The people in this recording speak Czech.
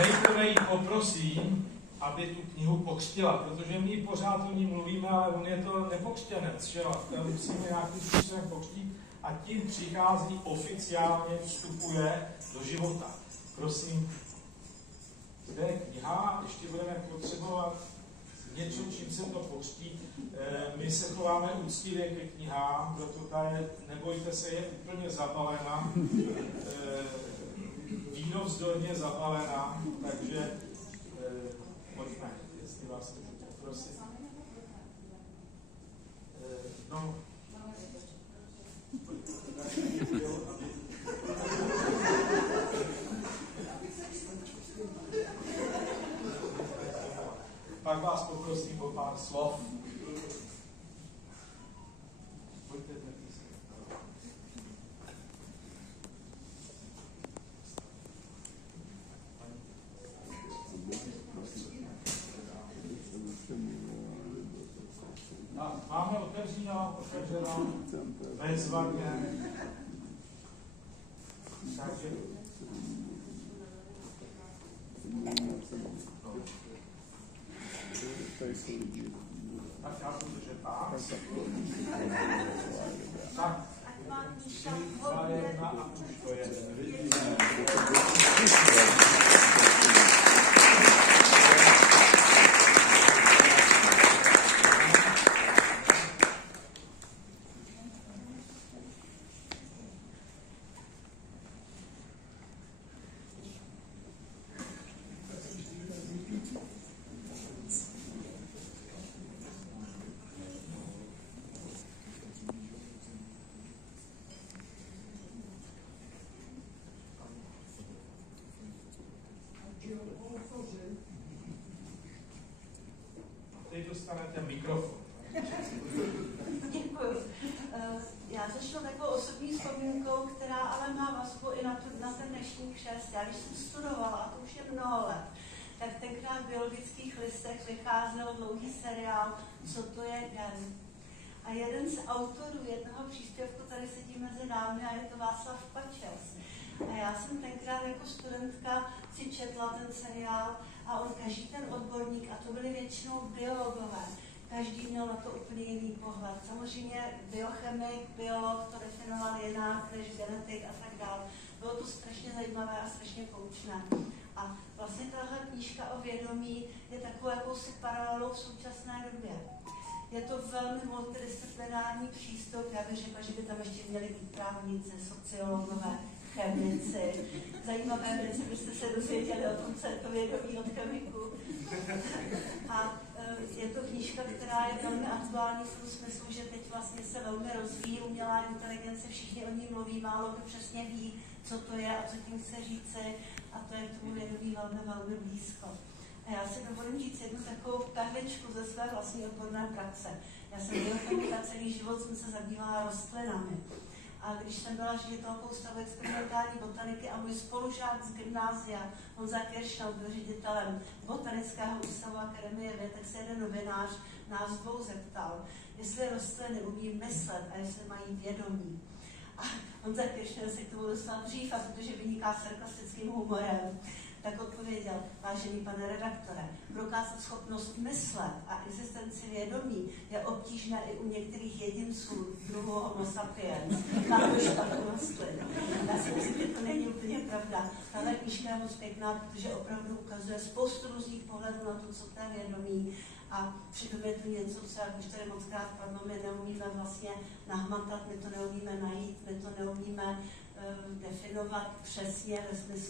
nejprve jí poprosím, aby tu knihu pokřtila, protože my pořád o ní mluvíme, ale on je to nepokřtěnec, že jo? Musíme nějakým způsobem pokřtít a tím přichází oficiálně, vstupuje do života. Prosím, zde je kniha, ještě budeme potřebovat něco, čím se to pokřtí. My se chováme úctivě ke knihám, proto ta je, nebojte se, je úplně zabalena, víno vzdorně zabalena, takže pojďme, jestli vás můžu poprosit. No, pak vás poprosím o pár slov. Pojďte napísat. Máme otevřenou, bezvadně. Takže... Tak já budu držet tak. Tak. 3, 2, 1 a už to je. Teď dostanete mikrofon. Děkuji. Já začnu takovou osobní vzpomínkou, která ale má vazbu i na ten dnešní křest. Já když jsem studovala, a to už je mnoho let, tak tenkrát v biologických listech vycházel dlouhý seriál Co to je gen. A jeden z autorů jednoho příspěvku tady sedí mezi námi a je to Václav Pačes. A já jsem tenkrát jako studentka si četla ten seriál a on každý ten odborník, a to byli většinou biologové, každý měl na to úplně jiný pohled. Samozřejmě biochemik, biolog to definoval jinak než genetik a tak dále. Bylo to strašně zajímavé a strašně poučné. A vlastně tahle knížka o vědomí je takovou jakousi paralelou v současné době. Je to velmi multidisciplinární přístup, já bych řekla, že by tam ještě měli být právníci, sociologové, chemici. Zajímavé věci byste se dozvěděli o tom, co je to vědomí od chemiků. A je to knížka, která je velmi aktuální v tom smyslu, že teď vlastně se velmi rozvíjí umělá inteligence, všichni o ní mluví, málo kdo přesně ví, co to je a co tím chce říci, a to je k tomu vědomí velmi, velmi blízko. A já si dovolím říct jednu takovou perličku ze své vlastní odborné praxe. Já jsem biochemika, celý život jsem se zabývala rostlinami. A když jsem byla ředitelkou stavu experimentální botaniky a můj spolužák z gymnázia, Honza Kiršnou, byl ředitelem Botanického ústavu Akademie věd, tak se jeden novinář nás dvou zeptal, jestli rostliny umí myslet a jestli mají vědomí. A Honza Kiršnou se k tomu dostal dřív, a protože vyniká sarkastickým humorem, tak odpověděl, vážený pane redaktore, prokázat schopnost myslet a existenci vědomí je obtížné i u některých jedinců druhu Homo sapiens. Máme špatnou rostlin. Já si myslím, že to není úplně pravda. Tahle knížka je moc pěkná, protože opravdu ukazuje spoustu různých pohledů na to, co to je vědomí. A přitom je to něco, co, jak už tady mockrát padlo, my neumíme vlastně nahmatat, my to neumíme najít, my to neumíme definovat přesně ve smyslu